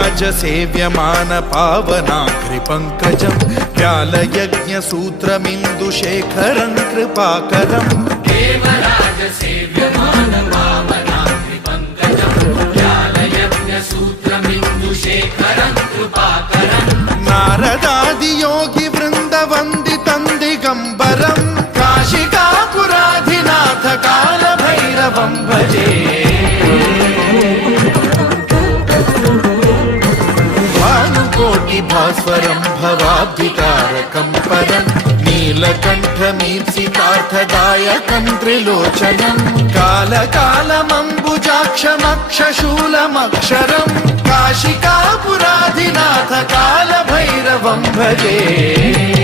देवराजसेव्यमान पावनाग्रिपङ्कजं व्यालयज्ञसूत्रमिन्दुशेखरं कृपाकरं देवराजसेव्यमान पावनाग्रिपङ्कजं व्यालयज्ञसूत्रमिन्दुशेखरं कृपाकरं नारदादियोगिवृन्दवन्दितं दिगम्बरं काशिकापुराधिनाथ कालभैरवं भजे भास्वरं भवाब्धितारकं परं नीलकण्ठमीप्सितार्थदायकं त्रिलोचनं कालकालमम्बुजाक्षमक्षशूलमक्षरं काशिकापुराधिनाथ कालभैरवं भजे।